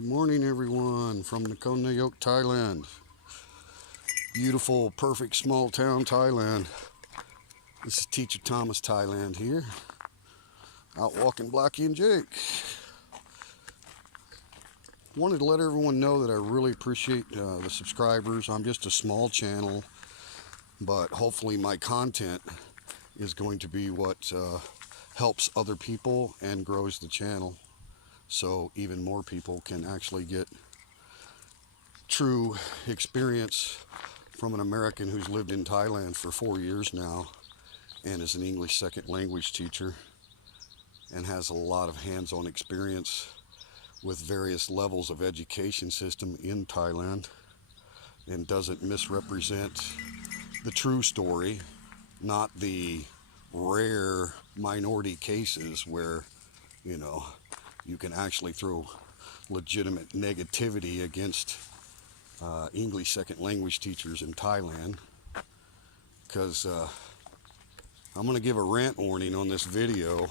Good morning, everyone, from Nakhon, Thailand. Beautiful, perfect small town Thailand. This is Teacher Thomas Thailand here, out walking Blackie and Jake. Wanted to let everyone know that I really appreciate the subscribers. I'm just a small channel, but hopefully my content is going to be what helps other people and grows the channel, so even more people can actually get true experience from an American who's lived in Thailand for 4 years now and is an English second language teacher and has a lot of hands-on experience with various levels of education system in Thailand and doesn't misrepresent the true story, not the rare minority cases where, you know, you can actually throw legitimate negativity against English second language teachers in Thailand. Because I'm going to give a rant warning on this video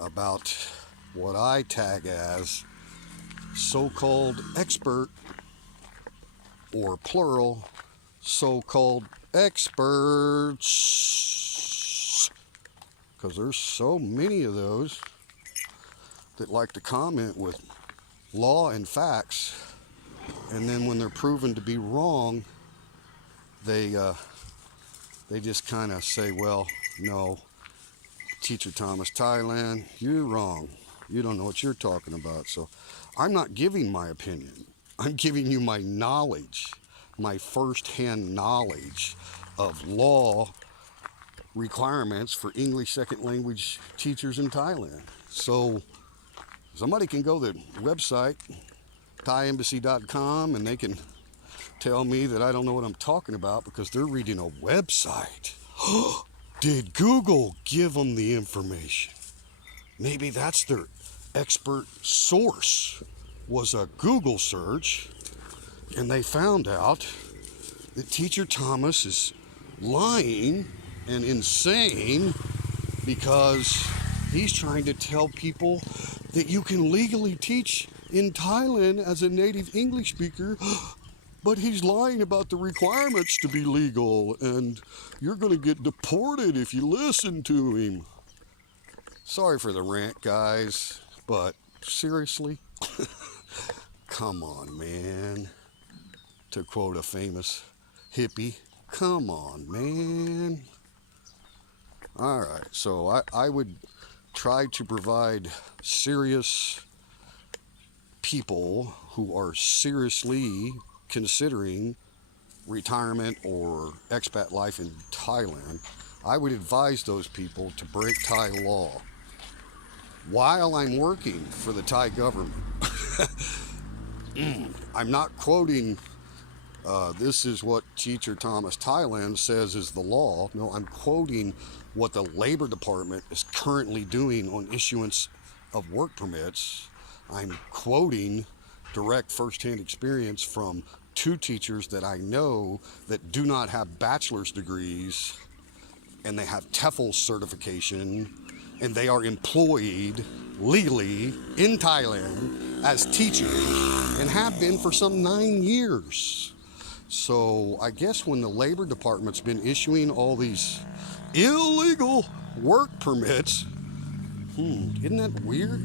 about what I tag as so-called expert, or plural, so-called experts, because there's so many of those that like to comment with law and facts, and then when they're proven to be wrong, they just kind of say, well, no, Teacher Thomas Thailand, you're wrong. You don't know what you're talking about. So I'm not giving my opinion. I'm giving you my knowledge, my first-hand knowledge of law requirements for English second language teachers in Thailand. So somebody can go to the website, thaiembassy.com, and they can tell me that I don't know what I'm talking about because they're reading a website. Did Google give them the information? Maybe that's their expert source, was a Google search, and they found out that Teacher Thomas is lying and insane because he's trying to tell people that you can legally teach in Thailand as a native English speaker, but he's lying about the requirements to be legal, and you're going to get deported if you listen to him. Sorry for the rant, guys, but seriously, come on, man. To quote a famous hippie, come on, man. All right, so I would try to provide serious people who are seriously considering retirement or expat life in Thailand. I would advise those people to break Thai law while I'm working for the Thai government. I'm not quoting this is what Teacher Thomas Thailand says is the law. No, I'm quoting what the Labor Department is currently doing on issuance of work permits. I'm quoting direct first-hand experience from 2 teachers that I know that do not have bachelor's degrees, and they have TEFL certification, and they are employed legally in Thailand as teachers and have been for some 9 years. So I guess when the Labor Department's been issuing all these illegal work permits, isn't that weird?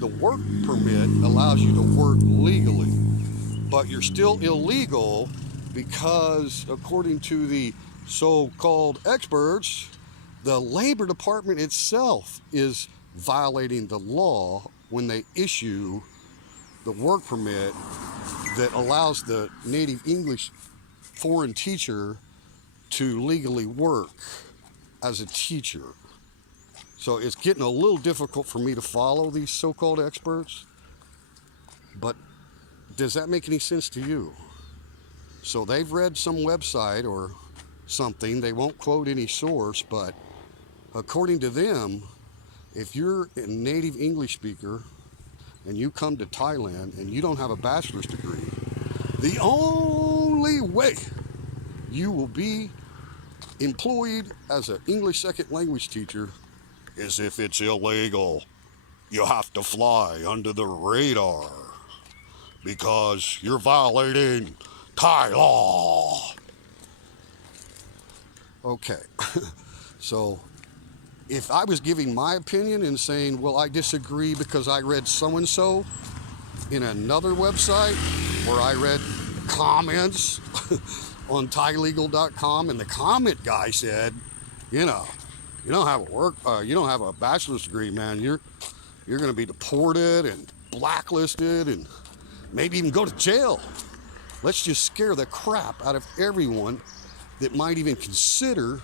The work permit allows you to work legally, but you're still illegal because, according to the so-called experts, the Labor Department itself is violating the law when they issue the work permit that allows the native English foreign teacher to legally work as a teacher. So it's getting a little difficult for me to follow these so-called experts, but does that make any sense to you? So they've read some website or something, they won't quote any source, but according to them, if you're a native English speaker and you come to Thailand and you don't have a bachelor's degree, the only way you will be employed as an English second language teacher is if it's illegal. You have to fly under the radar. because you're violating Thai law. Okay, so if I was giving my opinion and saying, well, I disagree because I read so-and-so in another website, or I read comments on thailegal.com, and the comment guy said, you know, you don't have a bachelor's degree, man. You're going to be deported and blacklisted and maybe even go to jail. Let's just scare the crap out of everyone that might even consider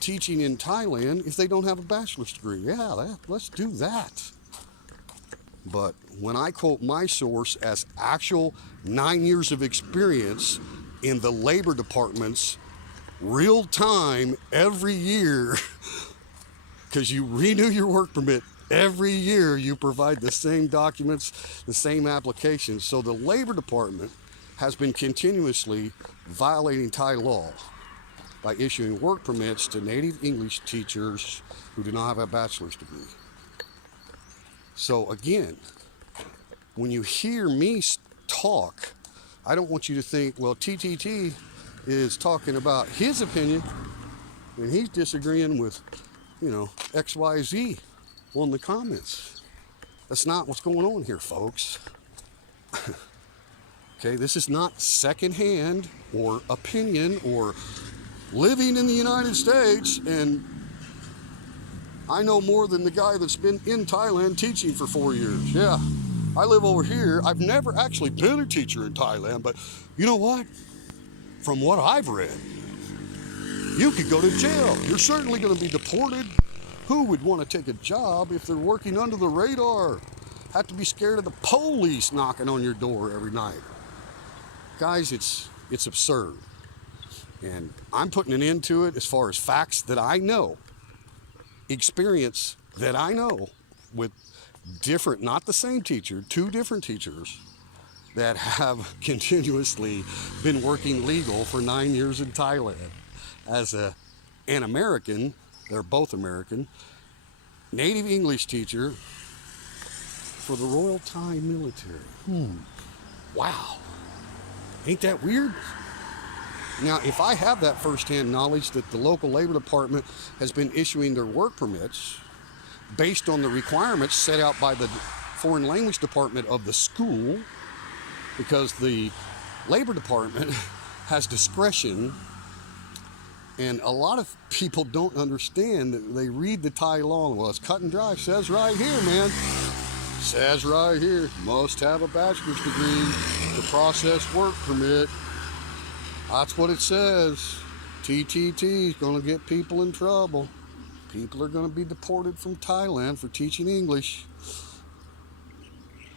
teaching in Thailand if they don't have a bachelor's degree. Yeah, let's do that. But when I quote my source as actual 9 years of experience in the labor departments, real time, every year, because you renew your work permit every year, you provide the same documents, the same applications. So the labor department has been continuously violating Thai law by issuing work permits to native English teachers who do not have a bachelor's degree. So again, when you hear me talk, I don't want you to think, well, TTT is talking about his opinion and he's disagreeing with, XYZ on the comments. That's not what's going on here, folks. Okay, this is not secondhand or opinion or living in the United States and I know more than the guy that's been in Thailand teaching for 4 years. Yeah, I live over here. I've never actually been a teacher in Thailand, but you know what? From what I've read, you could go to jail. You're certainly going to be deported. Who would want to take a job if they're working under the radar? Have to be scared of the police knocking on your door every night. Guys, it's absurd. And I'm putting an end to it as far as facts that I know, experience that I know with different, not the same teacher, 2 different teachers that have continuously been working legal for 9 years in Thailand as an American. They're both American, native English teacher for the Royal Thai military. Wow. Ain't that weird? Now, if I have that firsthand knowledge that the local labor department has been issuing their work permits based on the requirements set out by the foreign language department of the school, because the labor department has discretion, and a lot of people don't understand that they read the Thai law. Well, it's cut and dry. It says right here, man. Says right here, must have a bachelor's degree to process work permit. That's what it says. TTT is going to get people in trouble. People are going to be deported from Thailand for teaching English.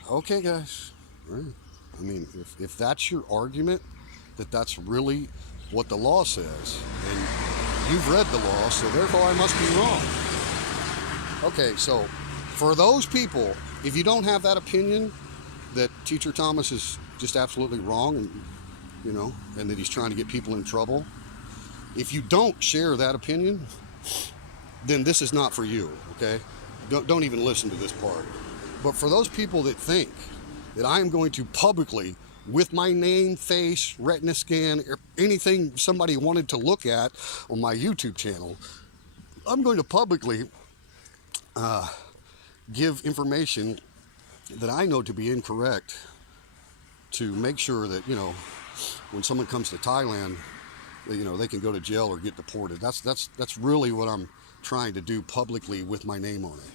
Okay, guys. Right. I mean, if that's your argument, that that's really what the law says, and you've read the law, so therefore I must be wrong. Okay, so for those people, if you don't have that opinion that Teacher Thomas is just absolutely wrong and that he's trying to get people in trouble, if you don't share that opinion, then this is not for you, okay? Don't even listen to this part. But for those people that think that I am going to publicly, with my name, face, retina scan, or anything somebody wanted to look at on my YouTube channel, I'm going to publicly give information that I know to be incorrect to make sure that, when someone comes to Thailand, they can go to jail or get deported. That's really what I'm trying to do publicly with my name on it.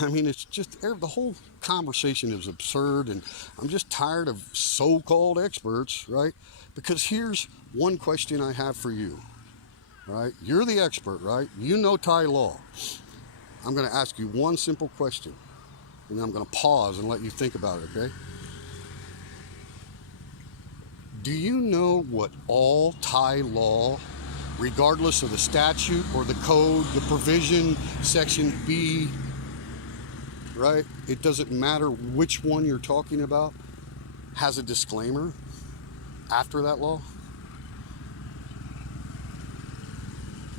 I mean, it's just, the whole conversation is absurd, and I'm just tired of so-called experts, right? Because here's one question I have for you, right? You're the expert, right? You know Thai law. I'm going to ask you one simple question, and I'm going to pause and let you think about it, okay? Do you know what all Thai law, regardless of the statute or the code, the provision, section B, right? It doesn't matter which one you're talking about, has a disclaimer after that law?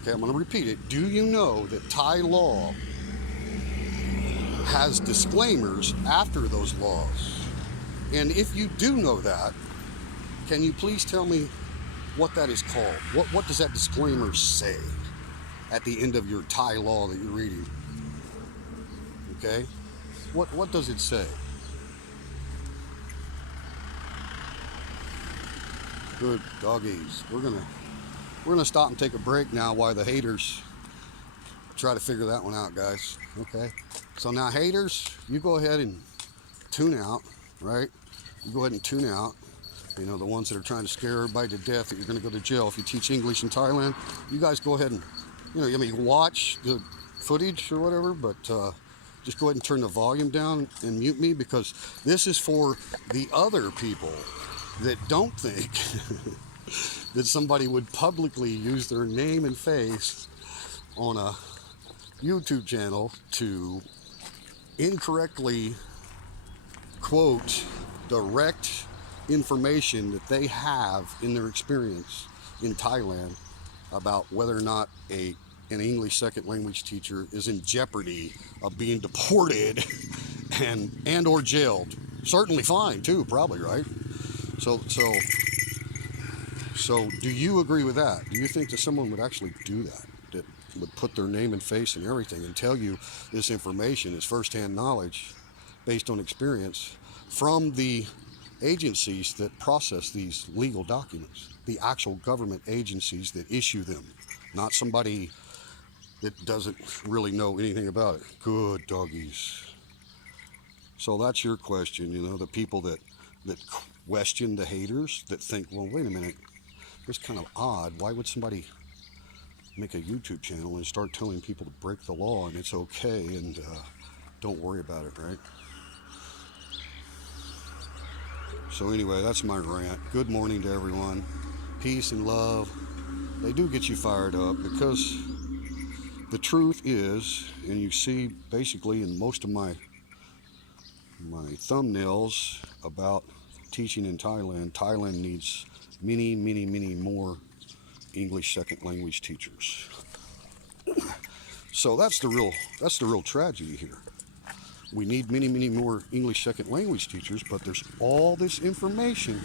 Okay, I'm going to repeat it. Do you know that Thai law has disclaimers after those laws? And if you do know that, can you please tell me what that is called? What does that disclaimer say at the end of your Thai law that you're reading? Okay? What does it say? Good doggies. We're gonna stop and take a break now while the haters try to figure that one out, guys. Okay? So now haters, you go ahead and tune out, right? You go ahead and tune out. You know, the ones that are trying to scare everybody to death that you're going to go to jail if you teach English in Thailand. You guys go ahead and, you know, I mean, you can watch the footage or whatever, but just go ahead and turn the volume down and mute me, because this is for the other people that don't think that somebody would publicly use their name and face on a YouTube channel to incorrectly quote direct information that they have in their experience in Thailand about whether or not an English second language teacher is in jeopardy of being deported and or jailed. Certainly fined too, probably, right? So do you agree with that? Do you think that someone would actually do that? That would put their name and face and everything and tell you this information is firsthand knowledge based on experience from the agencies that process these legal documents, the actual government agencies that issue them, not somebody that doesn't really know anything about it? Good doggies. So that's your question, you know, the people that question the haters, that think, well, wait a minute, it's kind of odd. Why would somebody make a YouTube channel and start telling people to break the law and it's okay and don't worry about it, right? So anyway, that's my rant. Good morning to everyone. Peace and love. They do get you fired up, because the truth is, and you see basically in most of my thumbnails about teaching in Thailand, Thailand needs many more English second language teachers. So that's the real tragedy here. We need many more English second language teachers, but there's all this information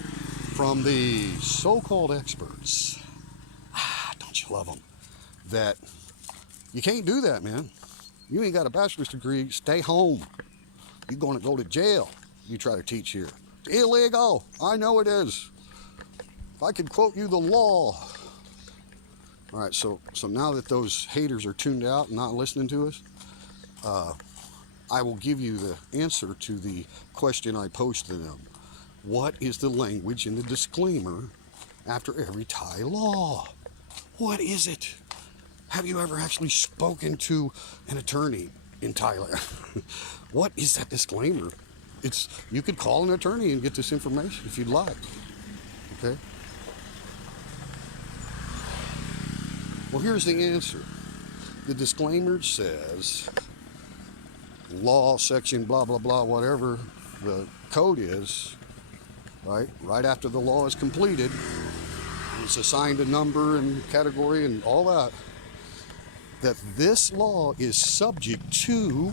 from the so-called experts. Don't you love them? That you can't do that, man. You ain't got a bachelor's degree. Stay home. You're going to go to jail. You try to teach here. It's illegal. I know it is. If I could quote you the law. All right, so now that those haters are tuned out and not listening to us, I will give you the answer to the question I posed to them. What is the language in the disclaimer after every Thai law? What is it? Have you ever actually spoken to an attorney in Thailand? What is that disclaimer? You could call an attorney and get this information if you'd like. Okay? Well, here's the answer. The disclaimer says, law section blah blah blah, whatever the code is, right after the law is completed, it's assigned a number and category and all that this law is subject to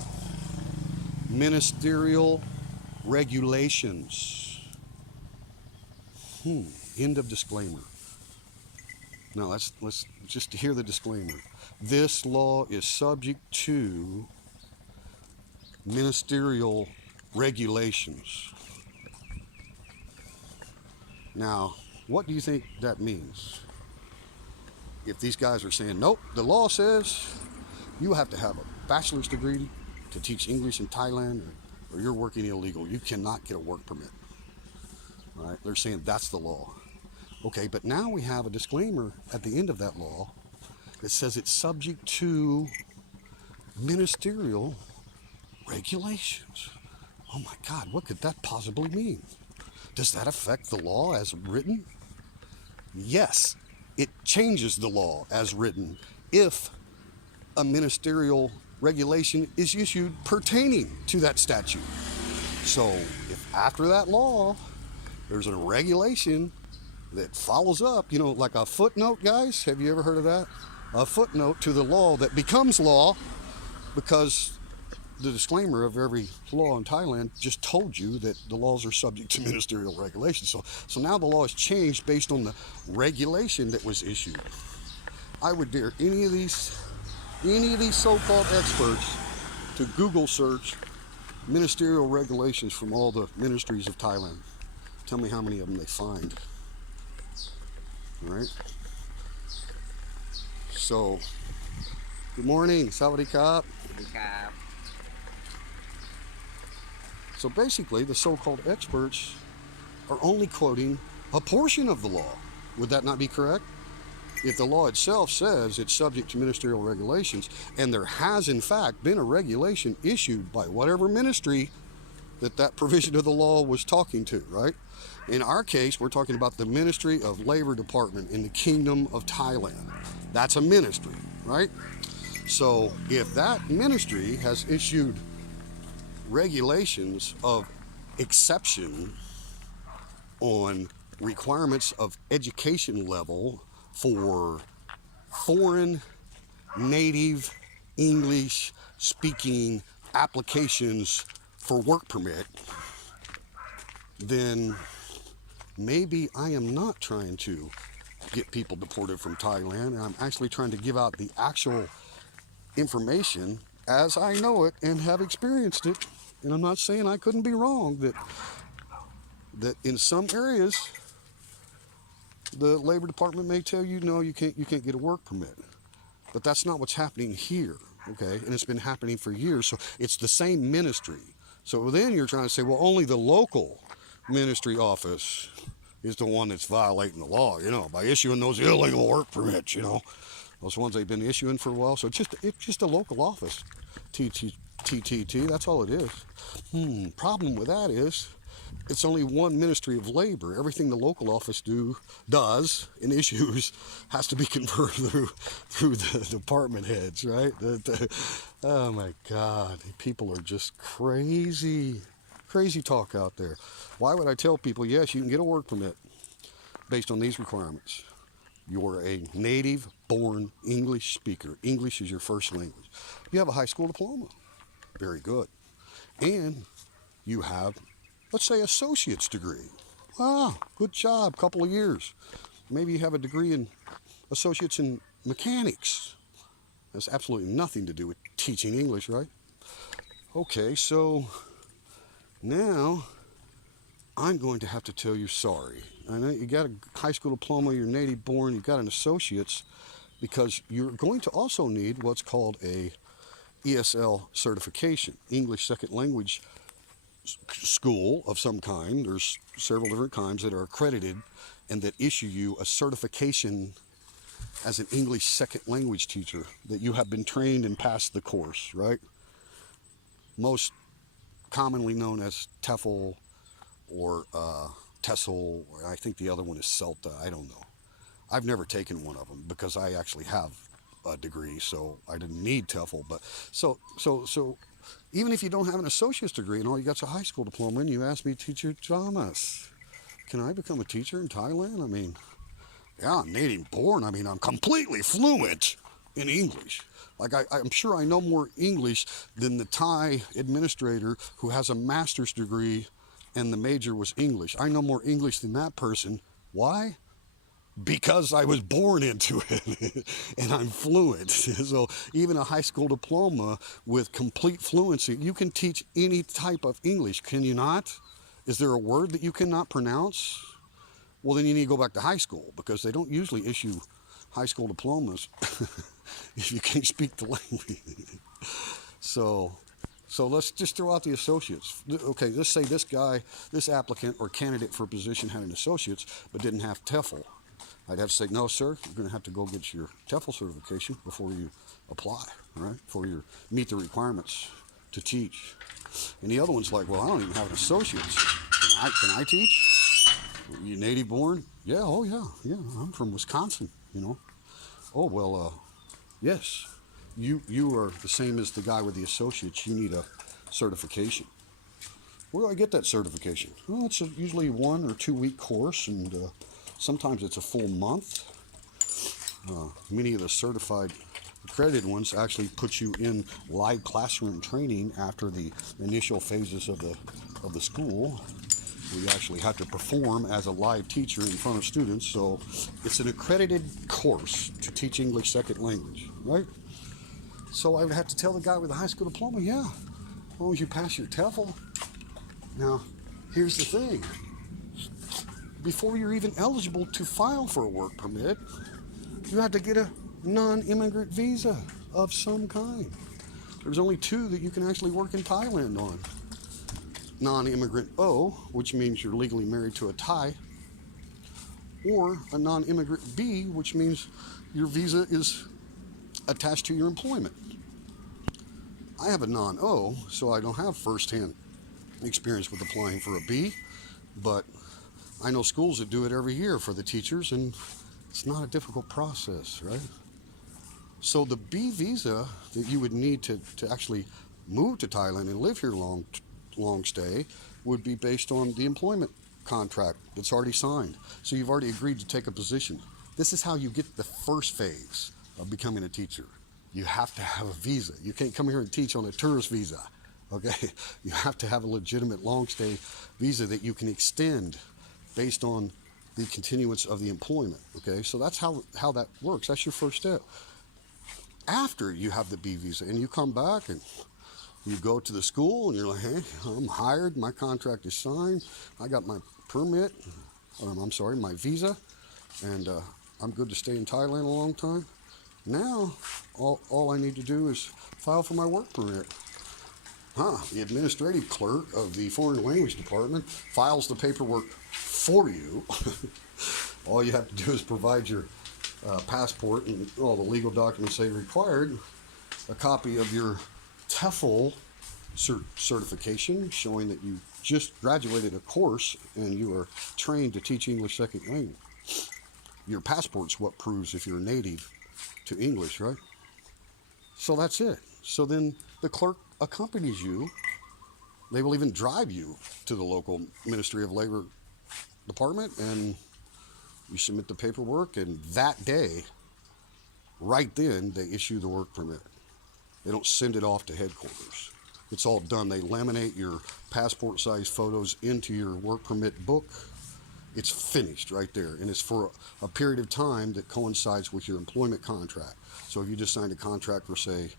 ministerial regulations. End of disclaimer. Now let's just hear the disclaimer. This law is subject to ministerial regulations. Now, what do you think that means? If these guys are saying, nope, the law says you have to have a bachelor's degree to teach English in Thailand, or you're working illegal. You cannot get a work permit. Right? They're saying that's the law. Okay, but now we have a disclaimer at the end of that law that says it's subject to ministerial regulations. Oh my God, what could that possibly mean? Does that affect the law as written? Yes, it changes the law as written if a ministerial regulation is issued pertaining to that statute. So if after that law there's a regulation that follows up, you know, like a footnote, guys, have you ever heard of that? A footnote to the law that becomes law because the disclaimer of every law in Thailand just told you that the laws are subject to ministerial regulations. So now the law has changed based on the regulation that was issued. I would dare any of these so-called experts to Google search ministerial regulations from all the ministries of Thailand. Tell me how many of them they find. All right. So, good morning, Sawadee Krap. So basically, the so-called experts are only quoting a portion of the law. Would that not be correct? If the law itself says it's subject to ministerial regulations, and there has in fact been a regulation issued by whatever ministry that provision of the law was talking to, right? In our case, we're talking about the Ministry of Labor Department in the Kingdom of Thailand. That's a ministry, right? So if that ministry has issued regulations of exception on requirements of education level for foreign native English speaking applications for work permit, then maybe I am not trying to get people deported from Thailand, and I'm actually trying to give out the actual information as I know it and have experienced it. And I'm not saying I couldn't be wrong, that in some areas the Labor Department may tell you, no, you can't get a work permit. But that's not what's happening here, okay? And it's been happening for years. So it's the same ministry. So then you're trying to say, well, only the local ministry office is the one that's violating the law, by issuing those illegal work permits, those ones they've been issuing for a while. So it's just a local office, TTT, that's all it is. Problem with that is it's only one Ministry of Labor. Everything the local office does and issues has to be converted through the department heads, right? Oh my God, people are just crazy talk out there. Why would I tell people, yes, you can get a work permit based on these requirements? You're a native-born English speaker. English is your first language. You have a high school diploma. Very good. And you have, let's say, associate's degree. Wow, good job, couple of years. Maybe you have a degree in associates in mechanics. That's absolutely nothing to do with teaching English, right? Okay, so now I'm going to have to tell you sorry. I know you got a high school diploma, you're native born, you've got an associate's, because you're going to also need what's called a ESL certification, English Second Language school of some kind. There's several different kinds that are accredited and that issue you a certification as an English second language teacher, that you have been trained and passed the course, right? Most commonly known as TEFL or TESOL, or I think the other one is CELTA, I don't know. I've never taken one of them because I actually have a degree, so I didn't need TEFL. But so even if you don't have an associate's degree and all you got's a high school diploma, and you ask me, Teacher Thomas, can I become a teacher in Thailand? I mean, yeah, I'm native born. I mean, I'm completely fluent in English. Like, I'm sure I know more English than the Thai administrator who has a master's degree and the major was English. I know more English than that person. Why? Because I was born into it and I'm fluent. So even a high school diploma with complete fluency, you can teach any type of English, can you not? Is there a word that you cannot pronounce? Well, then you need to go back to high school, because they don't usually issue high school diplomas if you can't speak the language. So let's just throw out the associates. Okay, let's say this applicant or candidate for a position had an associate's but didn't have TEFL. I'd have to say, no, sir, you're going to have to go get your TEFL certification before you apply, right? Before you meet the requirements to teach. And the other one's like, well, I don't even have an associate's. Can I teach? Are you native born? Yeah, oh yeah, I'm from Wisconsin, Oh, well, yes, you are the same as the guy with the associates. You need a certification. Where do I get that certification? Well, it's usually 1 or 2 week course, and sometimes it's a full month. Many of the certified accredited ones actually put you in live classroom training after the initial phases of the school. We actually have to perform as a live teacher in front of students. So it's an accredited course to teach English second language, right? So I would have to tell the guy with a high school diploma, yeah, as long as you pass your TEFL. Now, here's the thing. Before you're even eligible to file for a work permit, you have to get a non-immigrant visa of some kind. There's only two that you can actually work in Thailand on. Non-immigrant O, which means you're legally married to a Thai, or a non-immigrant B, which means your visa is attached to your employment. I have a non-O, so I don't have first-hand experience with applying for a B, but I know schools that do it every year for the teachers, and it's not a difficult process, right? So the B visa that you would need to actually move to Thailand and live here long stay would be based on the employment contract that's already signed. So you've already agreed to take a position. This is how you get the first phase of becoming a teacher. You have to have a visa. You can't come here and teach on a tourist visa, okay? You have to have a legitimate long stay visa that you can extend based on the continuance of the employment, okay? So that's how that works. That's your first step. After you have the B visa and you come back and you go to the school and you're like, hey, I'm hired, my contract is signed, I got my permit, my visa, and I'm good to stay in Thailand a long time. Now, all I need to do is file for my work permit. The administrative clerk of the foreign language department files the paperwork for you. All you have to do is provide your passport and all the legal documents they required, a copy of your TEFL certification showing that you just graduated a course and you are trained to teach English second language. Your passport's what proves if you're a native to English, right? So that's it. So then the clerk accompanies you. They will even drive you to the local Ministry of Labor department, and you submit the paperwork, and that day, right then, they issue the work permit. They don't send it off to headquarters. It's all done. They laminate your passport size photos into your work permit book. It's finished right there, and it's for a period of time that coincides with your employment contract. So if you just signed a contract for, say,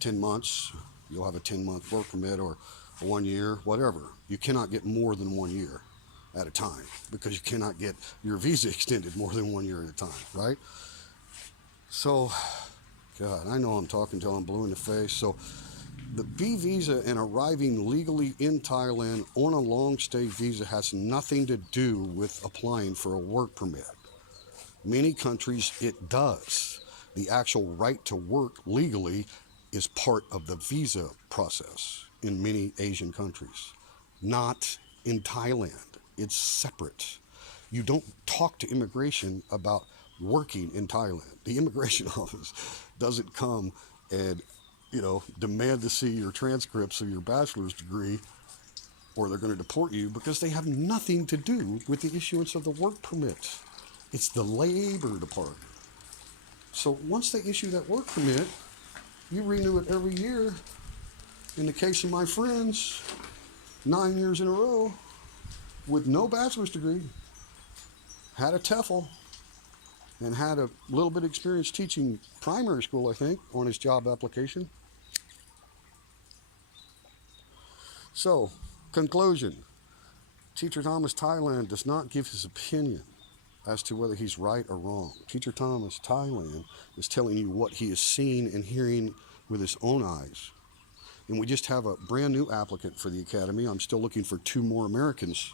10 months, you'll have a 10-month work permit, or 1 year, whatever. You cannot get more than 1 year at a time, because you cannot get your visa extended more than 1 year at a time, right? So, God, I know I'm talking till I'm blue in the face. So the B visa and arriving legally in Thailand on a long stay visa has nothing to do with applying for a work permit. Many countries it does. The actual right to work legally is part of the visa process in many Asian countries. Not in Thailand. It's separate. You don't talk to immigration about working in Thailand. The immigration office doesn't come and, demand to see your transcripts of your bachelor's degree, or they're going to deport you, because they have nothing to do with the issuance of the work permit. It's the Labor Department. So once they issue that work permit, you renew it every year. In the case of my friends, 9 years in a row, with no bachelor's degree, had a TEFL, and had a little bit of experience teaching primary school, I think, on his job application. So, conclusion. Teacher Thomas Thailand does not give his opinion as to whether he's right or wrong. Teacher Thomas Thailand is telling you what he has seen and hearing with his own eyes. And we just have a brand new applicant for the academy. I'm still looking for 2 more Americans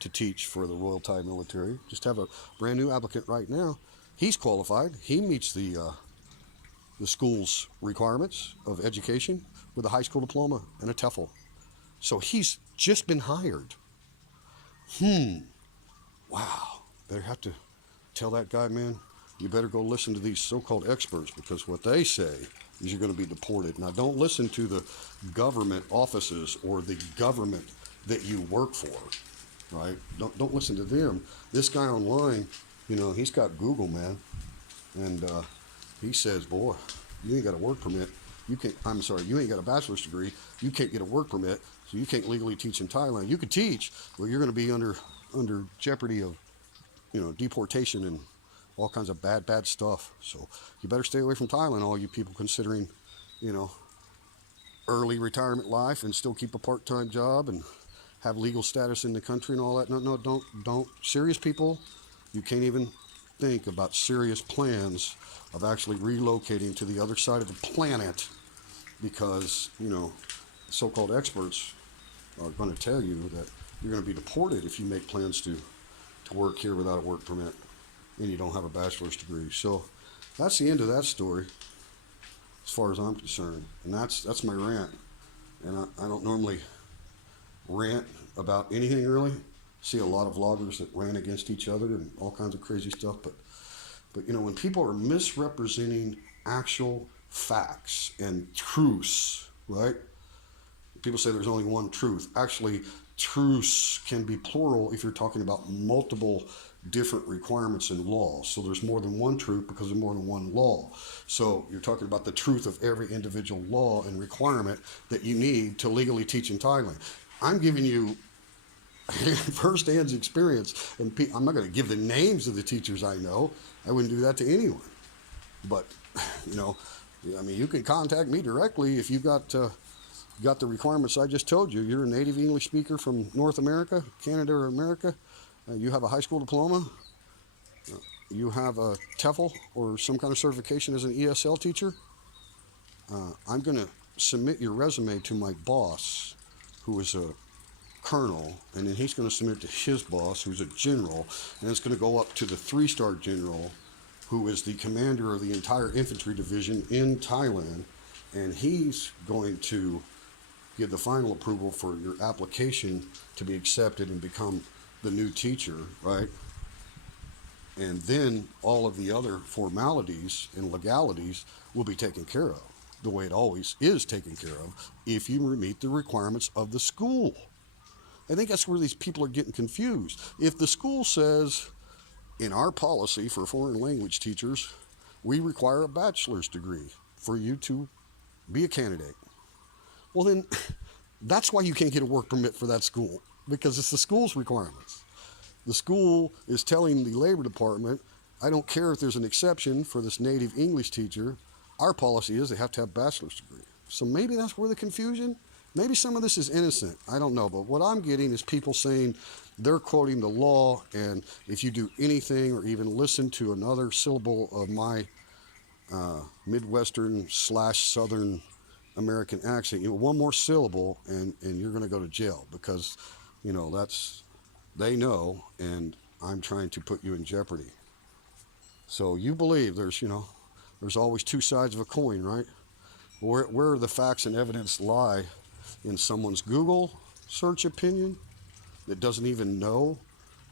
to teach for the Royal Thai Military. Just have a brand new applicant right now. He's qualified. He meets the school's requirements of education with a high school diploma and a TEFL. So he's just been hired. Wow. Better have to tell that guy, man, you better go listen to these so-called experts, because what they say is you're going to be deported. Now, don't listen to the government offices or the government that you work for, right? Don't listen to them. This guy online, he's got Google, man, and he says, boy, you ain't got a work permit. You can't. I'm sorry, you ain't got a bachelor's degree. You can't get a work permit, so you can't legally teach in Thailand. You could teach, but you're going to be under jeopardy of deportation and all kinds of bad stuff. So you better stay away from Thailand, all you people considering, you know, early retirement life and still keep a part-time job and have legal status in the country and all that. No, don't. Serious people, you can't even think about serious plans of actually relocating to the other side of the planet because, so-called experts are going to tell you that you're going to be deported if you make plans to work here without a work permit and you don't have a bachelor's degree. So that's the end of that story as far as I'm concerned. And that's my rant. And I don't normally rant about anything really. See a lot of vloggers that rant against each other and all kinds of crazy stuff. But when people are misrepresenting actual facts and truths, right? People say there's only one truth. Actually, truths can be plural if you're talking about multiple different requirements in law. So there's more than one truth because there's more than one law. So you're talking about the truth of every individual law and requirement that you need to legally teach in Thailand. I'm giving you first-hand experience, and I'm not going to give the names of the teachers I know. I wouldn't do that to anyone. But, you can contact me directly if you've got the requirements I just told you. You're a native English speaker from North America, Canada or America. You have a high school diploma. You have a TEFL or some kind of certification as an ESL teacher. I'm going to submit your resume to my boss, who is a colonel, and then he's going to submit it to his boss, who's a general, and it's going to go up to the 3-star general, who is the commander of the entire infantry division in Thailand, and he's going to give the final approval for your application to be accepted and become the new teacher, right? And then all of the other formalities and legalities will be taken care of the way it always is taken care of if you meet the requirements of the school. I think that's where these people are getting confused. If the school says, in our policy for foreign language teachers, we require a bachelor's degree for you to be a candidate. Well, then that's why you can't get a work permit for that school, because it's the school's requirements. The school is telling the Labor Department, I don't care if there's an exception for this native English teacher. Our policy is they have to have a bachelor's degree. So maybe that's where the confusion. Maybe some of this is innocent. I don't know. But what I'm getting is people saying they're quoting the law, and if you do anything or even listen to another syllable of my Midwestern/Southern American accent, one more syllable, and you're going to go to jail because, they know, and I'm trying to put you in jeopardy. So you believe there's always two sides of a coin, right? Where the facts and evidence lie in someone's Google search opinion that doesn't even know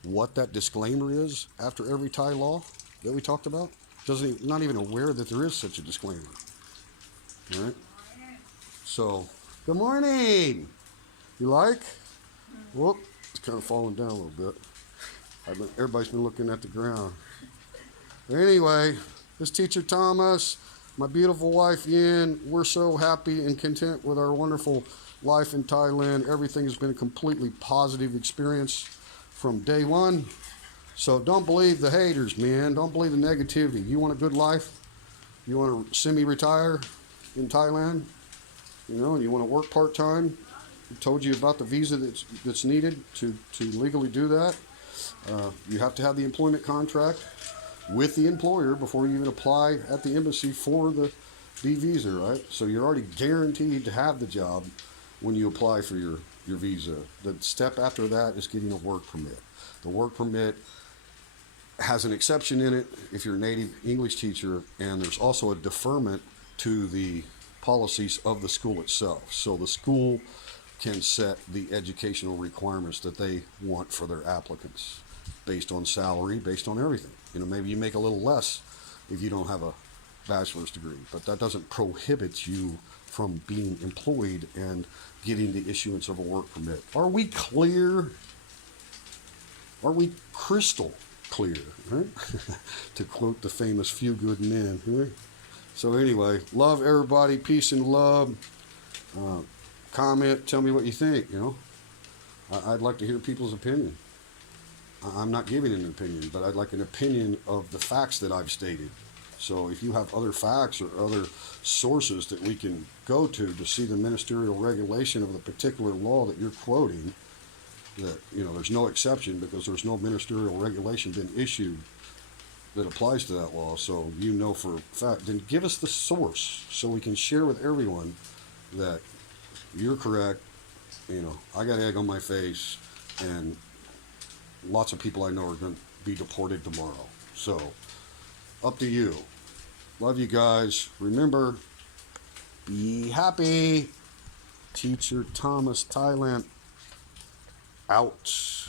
what that disclaimer is after every Thai law that we talked about, not even aware that there is such a disclaimer. All right? So, good morning. You like? Whoop, it's kind of falling down a little bit. Everybody's been looking at the ground. But anyway, this teacher Thomas, my beautiful wife Yin, we're so happy and content with our wonderful life in Thailand. Everything has been a completely positive experience from day one. So don't believe the haters, man. Don't believe the negativity. You want a good life? You want to semi-retire in Thailand? And you want to work part-time? I told you about the visa that's needed to legally do that. You have to have the employment contract with the employer before you even apply at the embassy for the visa, right? So you're already guaranteed to have the job when you apply for your visa. The step after that is getting a work permit. The work permit has an exception in it if you're a native English teacher, and there's also a deferment to the policies of the school itself. So the school can set the educational requirements that they want for their applicants based on salary, based on everything. Maybe you make a little less if you don't have a bachelor's degree, but that doesn't prohibit you from being employed and getting the issuance of a work permit. Are we clear? Are we crystal clear, right? To quote the famous Few Good Men, right? So anyway, love everybody, peace and love. Comment, tell me what you think. I'd like to hear people's opinion. I'm not giving an opinion, but I'd like an opinion of the facts that I've stated. So if you have other facts or other sources that we can go to see the ministerial regulation of the particular law that you're quoting, that there's no exception because there's no ministerial regulation been issued that applies to that law. So for a fact, then give us the source so we can share with everyone that you're correct. I got egg on my face, and lots of people I know are going to be deported tomorrow. So, up to you. Love you guys. Remember, be happy. Teacher Thomas, Thailand, out.